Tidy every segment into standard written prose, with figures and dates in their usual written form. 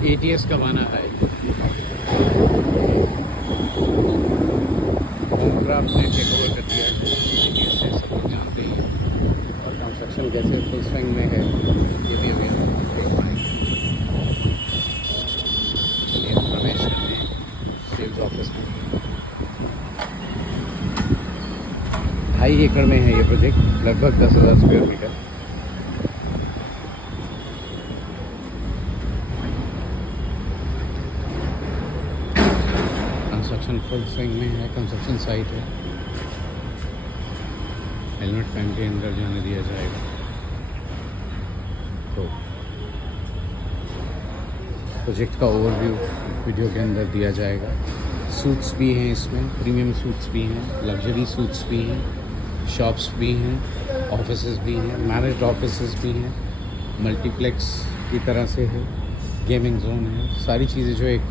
ATS का बना है। होमक्राफ्ट ने टेक ओवर कर दिया है ATS से, सब लोग जानते ही हैं। और कंस्ट्रक्शन कैसे फुल स्विंग में है ये भी अभी हम देख पाएंगे। चलिए प्रवेश करते हैं सेल्स ऑफिस में। 2.5 एकड़ में है ये प्रोजेक्ट, लगभग 10,000 square metre. Construction full swing में है, कंस्ट्रक्शन साइट है। हेलमेट पहन के अंदर जाने दिया जाएगा। तो प्रोजेक्ट का ओवरव्यू वीडियो के अंदर दिया जाएगा। सूट्स भी हैं इसमें, प्रीमियम सूट्स भी हैं, लग्जरी सूट्स भी हैं, शॉप्स भी हैं, ऑफिसेज भी हैं, मैनेज्ड ऑफिसेज भी हैं, मल्टीप्लेक्स की तरह से है, गेमिंग जोन है, सारी चीज़ें जो एक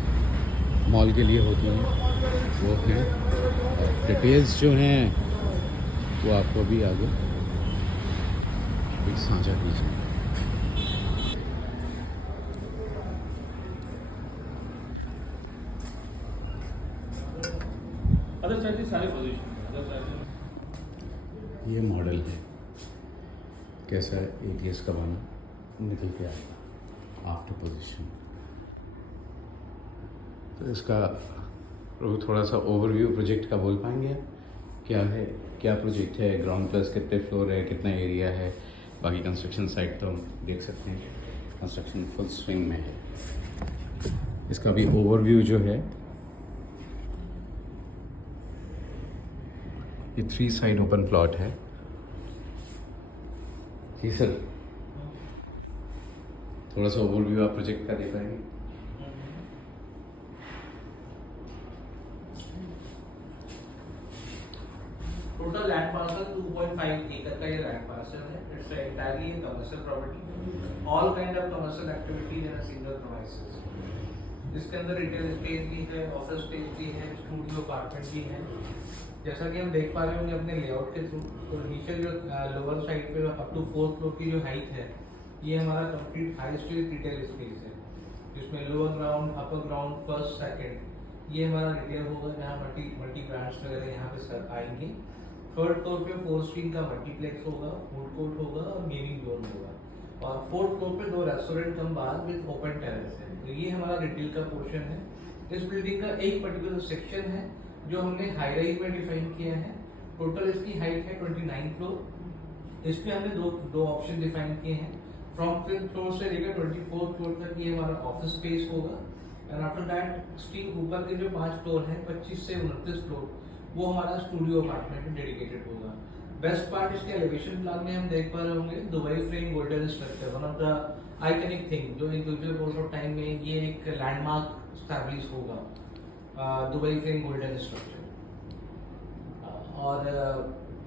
मॉल के लिए होती हैं वो हैं। डिटेल्स जो हैं वो आपको भी आगे भी साझा कीजिए। ये मॉडल है, कैसा ATS का बना निकल के आएगा आफ्टर पोजीशन। तो इसका थोड़ा सा ओवरव्यू प्रोजेक्ट का बोल पाएंगे आप? क्या है, क्या प्रोजेक्ट है, ग्राउंड प्लस कितने फ्लोर है, कितना एरिया है, बाकी कंस्ट्रक्शन साइट तो हम देख सकते हैं, कंस्ट्रक्शन फुल स्विंग में है। इसका भी ओवरव्यू जो है, ये 3 साइड ओपन प्लॉट है। जी सर, थोड़ा सा ओवरव्यू आप प्रोजेक्ट का दे पाएंगे? टोटल लैंड पार्सल 2.5 एकड़ का ये लैंड पार्सल है। It's entirely commercial property, all kind of commercial activities in a single premises. इसके अंदर रिटेल स्पेस भी है, ऑफिस स्पेस भी है, स्टूडियो अपार्टमेंट भी है। जैसा कि हम देख पा रहे होंगे अपने लेआउट के थ्रू, तो नीचे जो लोअर साइड पे अप टू 4th फ्लोर की जो हाइट है, ये हमारा complete high street retail space है, जिसमें lower ground, upper ground, first, second ये हमारा रिटेल होगा, जहाँ मल्टी ब्रांड्स वगैरह यहाँ पे सर आएंगे। 3rd फ्लोर पे 4 स्ट्रीट का मल्टीप्लेक्स होगा, फूड कोर्ट होगा और गेमिंग जोन होगा। और 4th फ्लोर पे 2 restaurant cum bar with open terrace है। तो ये हमारा रिटेल का पोर्शन है। इस बिल्डिंग का एक पर्टिकुलर सेक्शन है जो हमने हाई राइज में डिफाइन किया है। टोटल इसकी हाइट है 29 फ्लोर। इसमें हमने दो ऑप्शन डिफाइन किए हैं। फ्रॉम 5th फ्लोर से लेकर 24th फ्लोर तक ये हमारा ऑफिस स्पेस होगा। एंड आफ्टर दैट स्टील ऊपर के जो 5 फ्लोर हैं, 25 से 29 फ्लोर, वो हमारा स्टूडियो अपार्टमेंट में डेडिकेटेड होगा। बेस्ट पार्ट इसके एलिवेशन प्लान में हम देख पा रहे होंगे, Dubai frame golden structure, one of the iconic thing, जो in future course of time में ये एक लैंडमार्क स्टैब्लिश होगा, दुबई फ्रेम गोल्डन स्ट्रक्चर। और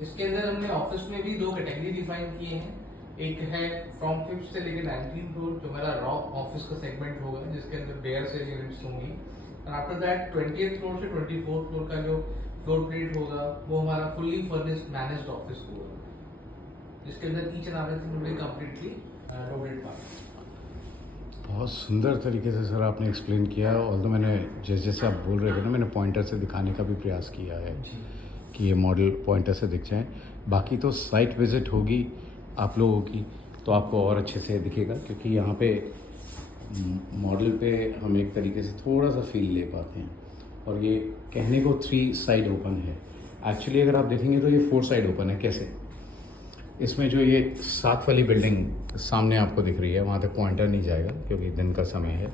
इसके अंदर हमने ऑफिस में भी 2 कैटेगरी डिफाइन किए हैं। एक है फ्रॉम 5th से लेकर 19th फ्लोर, जो हमारा रॉ ऑफिस का सेगमेंट होगा, जिसके अंदर बेयर से यूनिट्स होंगी। और आफ्टर दैट 20th फ्लोर से 24th फ्लोर का जो फ्लोर प्लेट होगा, वो हमारा फुल्ली फर्निश्ड मैनेज्ड ऑफिस होगा, जिसके अंदर each and everything will be completely loaded part. बहुत सुंदर तरीके से सर आपने एक्सप्लेन किया। और तो मैंने जैसे जैसे आप बोल रहे थे ना, मैंने पॉइंटर से दिखाने का भी प्रयास किया है कि ये मॉडल पॉइंटर से दिख जाए। बाकी तो साइट विज़िट होगी आप लोगों की तो आपको और अच्छे से दिखेगा, क्योंकि यहाँ पे मॉडल पे हम एक तरीके से थोड़ा सा फील ले पाते हैं। और ये कहने को 3 साइड ओपन है, एक्चुअली अगर आप देखेंगे तो ये 4 साइड ओपन है। कैसे? इसमें जो ये 7 वाली बिल्डिंग सामने आपको दिख रही है, वहाँ तक पॉइंटर नहीं जाएगा क्योंकि दिन का समय है,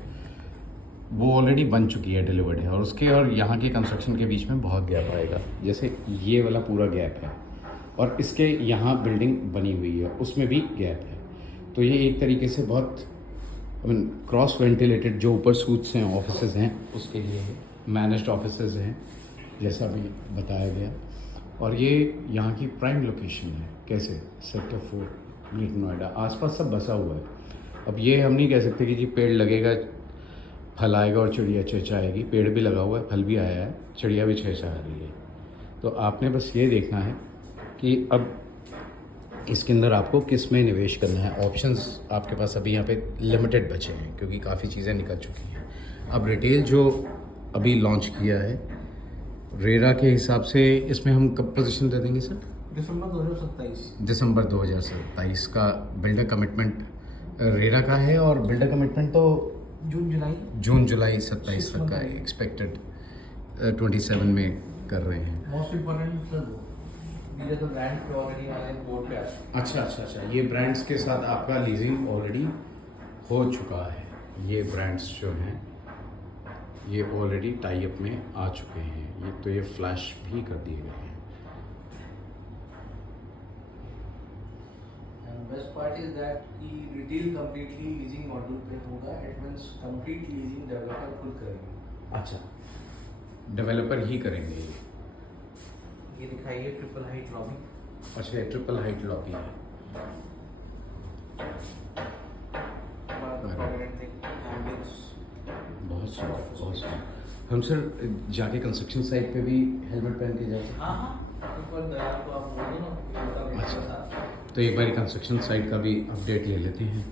वो ऑलरेडी बन चुकी है, डिलीवर्ड है। और उसके और यहाँ के कंस्ट्रक्शन के बीच में बहुत गैप आएगा। जैसे ये वाला पूरा गैप है और इसके यहाँ बिल्डिंग बनी हुई है, उसमें भी गैप है। तो ये एक तरीके से बहुत क्रॉस वेंटिलेटेड, जो ऊपर सूट्स हैं, ऑफिसेज हैं, उसके लिए मैनेज्ड ऑफिसेज हैं, जैसा भी बताया गया। और ये यहाँ की प्राइम लोकेशन है। कैसे? सेक्टर 4 ग्रेटर नोएडा, आसपास सब बसा हुआ है। अब ये हम नहीं कह सकते कि जी पेड़ लगेगा, फल आएगा और चिड़िया चहचहाएगी। पेड़ भी लगा हुआ है, फल भी आया है, चिड़िया भी चहचहा रही है। तो आपने बस ये देखना है कि अब इसके अंदर आपको किस में निवेश करना है। ऑप्शंस आपके पास अभी यहाँ पे लिमिटेड बचे हैं क्योंकि काफ़ी चीज़ें निकल चुकी हैं। अब रिटेल जो अभी लॉन्च किया है रेरा के हिसाब से, इसमें हम कब पोजीशन दे देंगे सर? दिसंबर 2027। दिसंबर 2027 का बिल्डर कमिटमेंट रेरा का है, और बिल्डर कमिटमेंट तो जून जुलाई 27 तक का एक्सपेक्टेड 27 में कर रहे हैं। मोस्ट इम्पोर्टेंट सर ये तो ब्रांड पे ऑलरेडी हमारे बोर्ड पे आ चुका अच्छा, ये ब्रांड्स के साथ आपका लीजिंग ऑलरेडी हो चुका है। ये ब्रांड्स जो हैं ये ऑलरेडी टाई अप में आ चुके हैं। ये फ्लैश भी कर दिए गए हैं। है। बेस्ट पार्ट इज दैट कि रिटेल कंप्लीटली लीजिंग मॉडल पे होगा। It means complete leasing developer खुद करेंगे। अच्छा, डेवलपर ही करेंगे ये दिखाइए ट्रिपल हाइट लॉबी। अच्छा, ये ट्रिपल हाइट लॉबी है। बहुत सुंदर। हम सर जाके कंस्ट्रक्शन साइट पे भी हेलमेट पहन के जाते हैं? हाँ, ऊपर दयाल को आप बोल दो ना। अच्छा, तो एक बार कंस्ट्रक्शन साइट का भी अपडेट ले लेते हैं,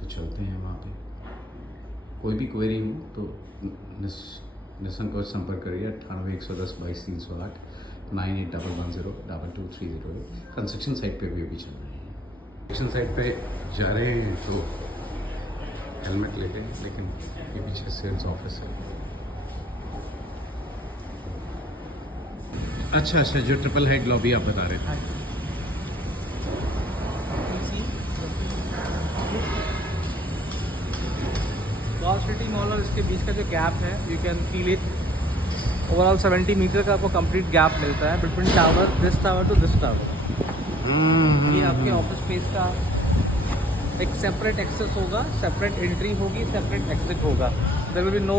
तो चलते हैं वहाँ पे। कोई भी क्वेरी हो तो निसन को संपर्क करिए 98 110 22 308 9811022308। कंस्ट्रक्शन साइट पे भी अभी चल रहे हैं। कंस्ट्रक्शन साइट पे जा रहे हैं तो हेलमेट ले लें, लेकिन ये पीछे सेल्स ऑफिस है। अच्छा, जो ट्रिपल हाइट लॉबी आप बता रहे थे। गॉल सिटी मॉल और इसके बीच का जो गैप है, you can feel it. Overall 70 metre का आपको कंप्लीट गैप मिलता है between tower, this tower to this tower. ये आपके ऑफिस स्पेस का एक सेपरेट एक्सेस होगा, सेपरेट एंट्री होगी, सेपरेट एग्जिट होगा। There will be no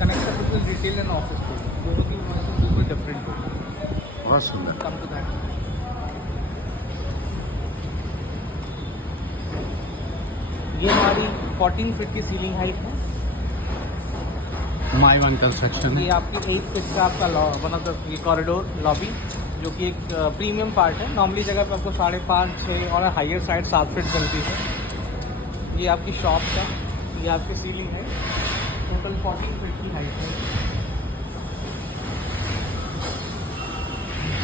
connection between retail and office space. दोनों की फंक्शन बिल्कुल डिफरेंट होगी। बहुत सुंदर। कम टू दैट, ये हमारी 14 फीट की सीलिंग हाइट है। माई वन कंस्ट्रक्शन ये है। आपकी 8 फीट का आपका वन ऑफ द ये कॉरिडोर लॉबी, जो कि एक प्रीमियम पार्ट है। नॉर्मली जगह पे आपको 5.5 6 और हायर साइड 7 फीट बनती है। ये आपकी शॉप है, ये आपकी सीलिंग है। टोटल 14 फीट की हाइट है।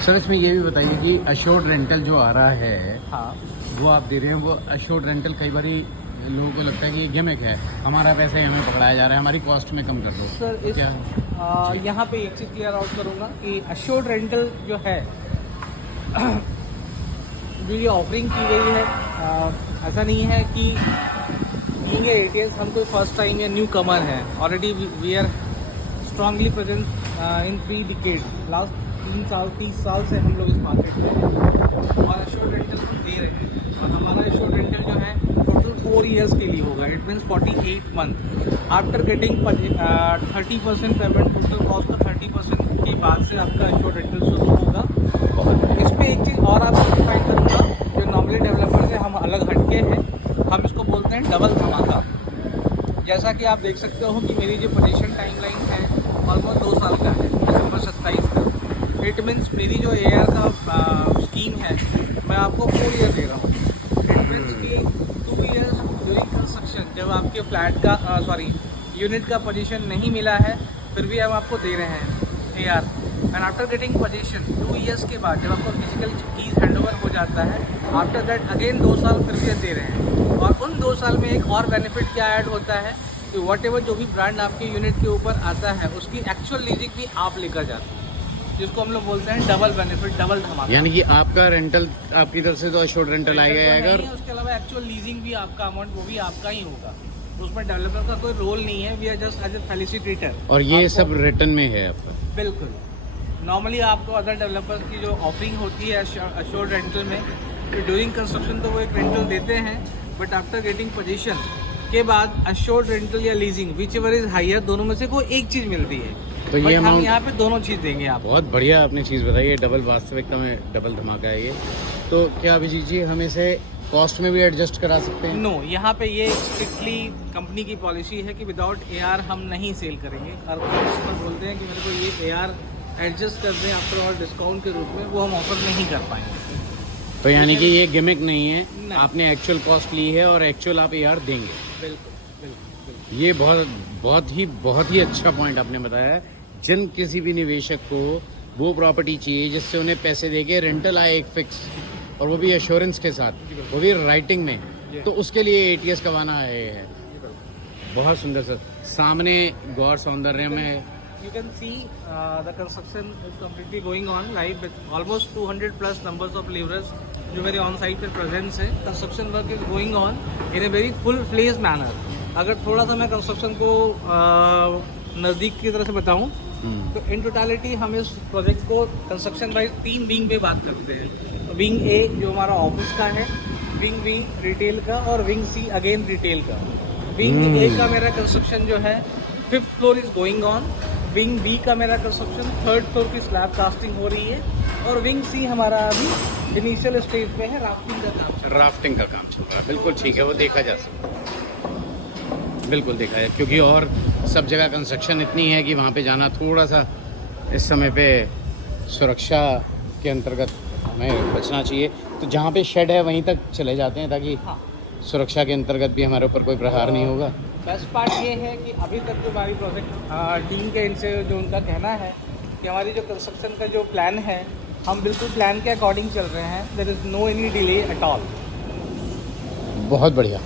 सर इसमें ये भी बताइए कि अश्योर्ड रेंटल जो आ रहा है, हाँ, वो आप दे रहे हैं, वो अश्योर्ड रेंटल कई बार लोगों को लगता है कि ये गिमिक है, हमारा पैसा ही हमें पकड़ाया जा रहा है, हमारी कॉस्ट में कम कर दो। सर इस यहाँ पे एक चीज़ क्लियर आउट करूँगा कि अश्योर्ड रेंटल जो है जो ये ऑफरिंग की गई है, ऐसा नहीं है कि बीइंग एटीएस हम कोई फर्स्ट टाइम या न्यू कमर है। Already we are strongly present in 3 decade. Last 30 साल से हम लोग इस मार्केट में हैं और अश्योर्ड रेंटल हम दे रहे हैं। और हमारा अश्योर्ड रेंटल जो है टोटल 4 ईयर्स के लिए होगा। It means 48 month after getting 30% payment. Total cost का 30% के बाद से आपका अश्योर्ड रेंटल शुरू होगा। इस पर एक चीज़ और आपको डिफाइन करूँगा, जो नॉर्मली डेवलपर से हम अलग हटके हैं, हम इसको बोलते हैं डबल धमाका। जैसा कि आप देख सकते हो कि मेरी जो पोजीशन टाइमलाइन है ऑलमोस्ट 2 साल का है, दिसंबर 27 का। इट मीन्स मेरी जो एआर का स्कीम है, मैं आपको 4 ईयर दे रहा हूँ। इट मीन्स कि 2 ईयर्स ड्यूरिंग कंस्ट्रक्शन, जब आपके फ्लैट का यूनिट का पोजीशन नहीं मिला है, फिर भी हम आपको दे रहे हैं AR. And after getting position 2 years के बाद जब आपको फिजिकल कीज हैंडओवर हो जाता है, आफ्टर दैट अगेन 2 साल फिर से दे रहे हैं। और उन 2 साल में एक और बेनिफिट क्या ऐड होता है कि वट एवर जो भी ब्रांड आपके यूनिट के ऊपर आता है, उसकी एक्चुअल लीजिंग भी आप लेकर जाते हैं, जिसको हम लोग बोलते हैं डबल बेनिफिट, डबल धमाका। यानी कि आपका रेंटल आपकी तरफ से तो अश्योर्ड रेंटल आएगा, उसके अलावा एक्चुअल लीजिंग भी आपका अमाउंट वो भी आपका ही होगा। उसमें डेवलपर का कोई रोल नहीं है। We are just as a facilitator. और ये सब रिटर्न में है आपका? बिल्कुल। नॉर्मली आपको अदर डेवलपर्स की जो ऑफरिंग होती है अश्योर्ड रेंटल में, तो ड्यूरिंग कंस्ट्रक्शन तो वो एक रेंटल देते हैं, बट आफ्टर गेटिंग पोजीशन के बाद अश्योर्ड रेंटल या leasing whichever is higher, दोनों में से कोई एक चीज़ मिलती है। तो ये हम यहाँ पे दोनों चीज़ देंगे आपको। बहुत बढ़िया आपने चीज़ बताई है, डबल वास्तविकता में डबल धमाका है ये। तो क्या अभिजीत जी हम इसे कॉस्ट में भी एडजस्ट करा सकते हैं? नो, यहाँ पे ये स्ट्रिक्टली कंपनी की पॉलिसी है कि विदाउट एआर हम नहीं सेल करेंगे। और कस्टमर बोलते हैं कि मेरे को ये एआर एडजस्ट कर दें आफ्टर ऑल डिस्काउंट के रूप में, वो हम ऑफर नहीं कर पाएंगे। तो यानी कि ये गिमिक नहीं है, नहीं। आपने एक्चुअल कॉस्ट ली है और एक्चुअल आप AR देंगे। बिल्कुल बिल्कुल। ये बहुत ही अच्छा पॉइंट आपने बताया है। जिन किसी भी निवेशक को वो प्रॉपर्टी चाहिए जिससे उन्हें पैसे देके रेंटल आए एक फिक्स, और वो भी एश्योरेंस के साथ, वो भी राइटिंग में, तो उसके लिए ATS करवाना है। बहुत सुंदर सर, सामने गौर सौंदर्य में You can see the construction is completely going on live with almost 200 plus numbers of laborers जो मेरे ऑन साइट पे प्रेजेंस है। Construction work is going on in a very full fledge manner. अगर थोड़ा सा मैं कंस्ट्रक्शन को नज़दीक की तरह से बताऊं तो इन टोटालिटी हम इस प्रोजेक्ट को कंस्ट्रक्शन वाइज 3 विंग में बात करते हैं। विंग ए जो हमारा ऑफिस का है, विंग बी रिटेल का, और विंग सी अगेन रिटेल का। विंग ए का मेरा कंस्ट्रक्शन जो है 5th floor is going on. Wing B का मेरा कंस्ट्रक्शन 3rd फ्लोर की स्लैब कास्टिंग हो रही है, और विंग सी हमारा अभी इनिशियल स्टेज पे है, राफ्टिंग का काम चल रहा है। बिल्कुल ठीक है, वो देखा जा सकता है, बिल्कुल देखा है, क्योंकि और सब जगह कंस्ट्रक्शन इतनी है कि वहाँ पे जाना थोड़ा सा इस समय पे सुरक्षा के अंतर्गत हमें बचना चाहिए। तो जहाँ पे शेड है वहीं तक चले जाते हैं ताकि हाँ। सुरक्षा के अंतर्गत भी हमारे ऊपर कोई प्रहार नहीं होगा। बेस्ट पार्ट ये है कि अभी तक जो हमारी प्रोजेक्ट टीम के इनसे जो उनका कहना है कि हमारी जो कंस्ट्रक्शन का जो प्लान है, हम बिल्कुल प्लान के अकॉर्डिंग चल रहे हैं। There is no any delay at all. बहुत बढ़िया,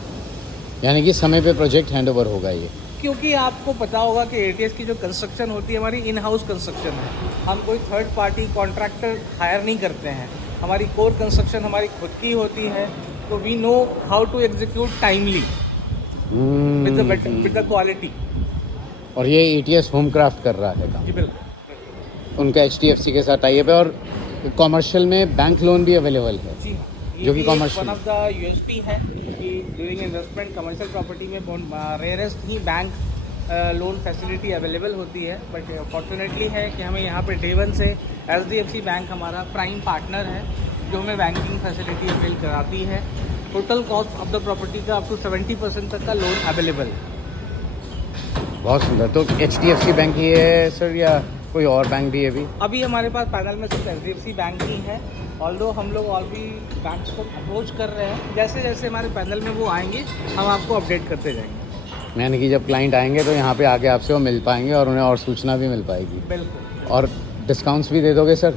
यानी कि समय पे प्रोजेक्ट हैंड ओवर होगा ये। क्योंकि आपको पता होगा कि ATS की जो कंस्ट्रक्शन होती है हमारी इन हाउस कंस्ट्रक्शन है। हम कोई थर्ड पार्टी कॉन्ट्रैक्टर हायर नहीं करते हैं। हमारी कोर कंस्ट्रक्शन हमारी खुद की होती है, तो we know how to execute timely with the quality. और ये ATS होम क्राफ्ट कर रहा है काम। जी बिल्कुल। उनका HDFC के साथ टाई अप है, और कॉमर्शियल में बैंक लोन भी अवेलेबल है। जी जो कि commercial one of the USP है कि ड्यूरिंग इन्वेस्टमेंट कमर्शियल प्रॉपर्टी में रेयरेस्ट ही बैंक लोन फैसिलिटी अवेलेबल होती है। बट फॉर्चुनेटली है कि हमें यहाँ पे डे 1 से HDFC बैंक हमारा प्राइम पार्टनर है जो हमें बैंकिंग फैसिलिटी अवेल कराती है। Total cost of the property का अप टू 70% तक का लोन अवेलेबल है। बहुत सुंदर। तो HDFC बैंक ही है सर या कोई और बैंक भी है अभी हमारे पास पैनल में सिर्फ HDFC बैंक ही है। ऑल्दो हम लोग और भी बैंक्स को अप्रोच कर रहे हैं। जैसे जैसे हमारे पैनल में वो आएंगे हम आपको अपडेट करते जाएंगे। यानी कि जब क्लाइंट आएंगे तो यहाँ पे आके आपसे वो मिल पाएंगे और उन्हें और सूचना भी मिल पाएगी। बिल्कुल। और डिस्काउंट्स भी दे दोगे सर?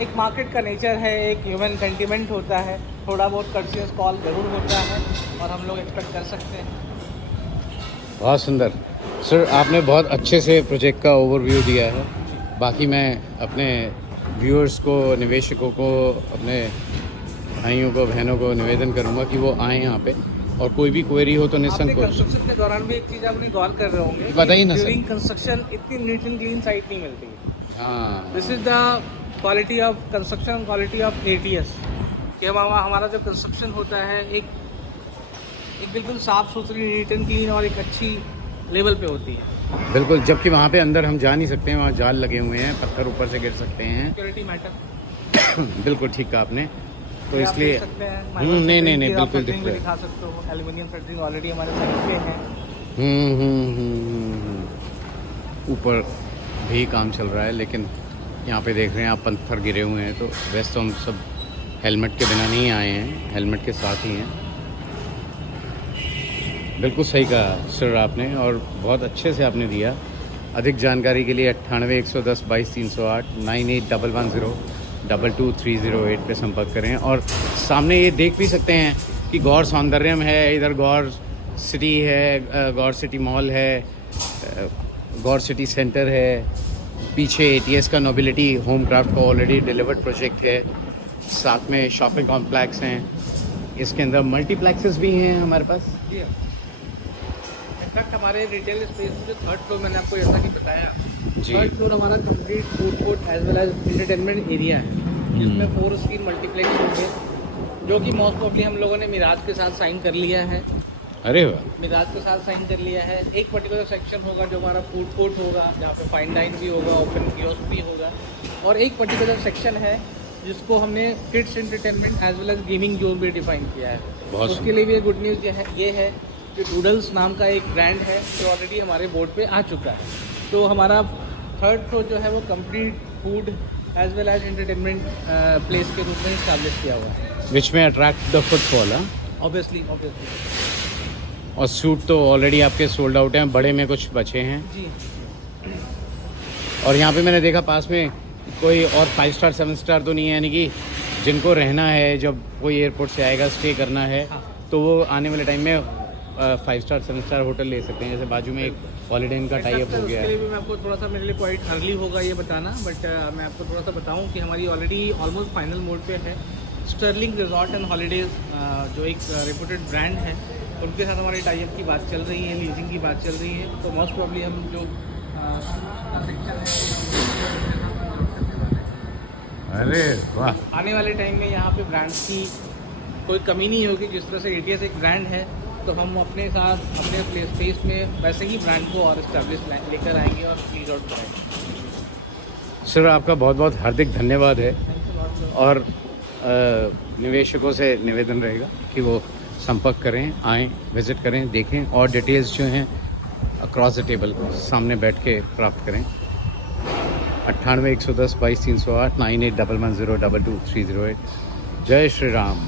एक मार्केट का नेचर है, एक ह्यूमन सेंटिमेंट होता है, थोड़ा बहुत कर्शियस कॉल ज़रूर होता है और हम लोग एक्सपेक्ट कर सकते हैं। बहुत सुंदर सर, आपने बहुत अच्छे से प्रोजेक्ट का ओवरव्यू दिया है। बाकी मैं अपने व्यूअर्स को, निवेशकों को, अपने भाइयों को, बहनों को निवेदन करूंगा कि वो आएँ यहाँ पे, और कोई भी क्वेरी हो तो निसंकोच। कंस्ट्रक्शन के दौरान भी एक चीज़ आपने गौर कर रहे होंगे, बताइए ना सर। ड्यूरिंग कंस्ट्रक्शन इतनी नीट एंड क्लीन साइट नहीं मिलती है। हाँ, this is the quality of construction, quality of ATS कि हमारा जो कंस्ट्रक्शन होता है एक बिल्कुल साफ सुथरी, नीट एंड क्लीन और एक अच्छी लेवल पे होती है। बिल्कुल। जबकि वहाँ पे अंदर हम जा नहीं सकते हैं, वहाँ जाल लगे हुए हैं, पत्थर ऊपर से गिर सकते हैं। Security matter. बिल्कुल ठीक कहा आपने। तो ये आप इसलिए देख सकते हैं, नहीं, आप बिल्कुल फैक्टरिंग दिख भी रहा है। दिखा सकते हो। एल्यूमिनियम फैक्टरिंग ऑलरेडी हमारे साइड पे है। ऊपर भी काम चल रहा है, लेकिन यहाँ पे देख रहे हैं आप पत्थर गिरे हुए हैं। तो वैसे तो हम सब हेलमेट के बिना नहीं आए हैं, हेलमेट के साथ ही हैं। बिल्कुल सही कहा सर आपने, और बहुत अच्छे से आपने दिया। अधिक जानकारी के लिए 98 110 22 308 98 110 22308 पे संपर्क करें। और सामने ये देख भी सकते हैं कि गौर सौंदर्यम है, इधर गौर सिटी है, गौर सिटी मॉल है, गौर सिटी सेंटर है, पीछे ATS का नोबिलिटी होम क्राफ्ट का ऑलरेडी डिलीवर्ड प्रोजेक्ट है, साथ में शॉपिंग कॉम्प्लेक्स हैं, इसके अंदर मल्टीप्लेक्सेस भी हैं हमारे पास। जी इनफैक्ट हमारे रिटेल स्पेस में जो 3rd फ्लोर मैंने आपको जैसा कि बताया, जी। 3rd फ्लोर हमारा complete food court as well as entertainment area है, जिसमें 4 स्क्रीन मल्टीप्लेक्स होंगे, जो कि मोस्ट प्रॉब्ली हम लोगों ने मिराज के साथ साइन कर लिया है। अरे वाह, मिराज के साथ साइन कर लिया है। एक पर्टिकुलर सेक्शन होगा जो हमारा फूड कोर्ट होगा, जहाँ पे फाइन डाइन भी होगा, ओपन कियोस्क भी होगा, और एक पर्टिकुलर सेक्शन है जिसको हमने kids entertainment as well as gaming zone भी डिफाइन किया है। बहुत उसके लिए भी गुड न्यूज़ ये है कि डूडल्स नाम का एक ब्रांड है जो ऑलरेडी हमारे बोर्ड पे आ चुका है। तो हमारा 3rd फ्लोर जो है वो complete food as well as entertainment place के रूप में इस्टेब्लिश किया हुआ है। विच में अट्रैक्ट द फुटफॉल। ऑब्वियसली और सूट तो ऑलरेडी आपके सोल्ड आउट हैं, बड़े में कुछ बचे हैं। जी। और यहाँ पे मैंने देखा पास में कोई और 5 स्टार 7 स्टार तो नहीं है, यानी कि जिनको रहना है जब कोई एयरपोर्ट से आएगा स्टे करना है हाँ। तो वो आने वाले टाइम में 5 स्टार 7 स्टार होटल ले सकते हैं। जैसे बाजू में एक हॉलीडे इन का टाई अप हो गया उसके लिए है। भी मैं आपको थोड़ा सा, मेरे लिए क्वाइट अर्ली होगा ये बताना, बट मैं आपको थोड़ा सा बताऊं कि हमारी ऑलरेडी ऑलमोस्ट फाइनल मोड पे है स्टर्लिंग रिजॉर्ट एंड हॉलीडेज़, जो एक रेपुटेड ब्रांड है, उनके साथ हमारी टाई अप की बात चल रही है, लीजिंग की बात चल रही है। तो मोस्ट प्रॉब्ली हम जो अरे वाह, आने वाले टाइम में यहाँ पे ब्रांड्स की कोई कमी नहीं होगी। जिस तरह से एटीएस एक ब्रांड है, तो हम अपने साथ अपने प्ले स्पेस में वैसे ही ब्रांड को और इस्टेब्लिश लेकर आएंगे और प्लीज आउट करेंगे। सर आपका बहुत बहुत हार्दिक धन्यवाद है। और निवेशकों से निवेदन रहेगा कि वो संपर्क करें, आएँ, विज़िट करें, देखें और डिटेल्स जो हैं अक्रॉस द टेबल सामने बैठ के प्राप्त करें। 98 110 22 308 98 110 22 308। जय श्री राम।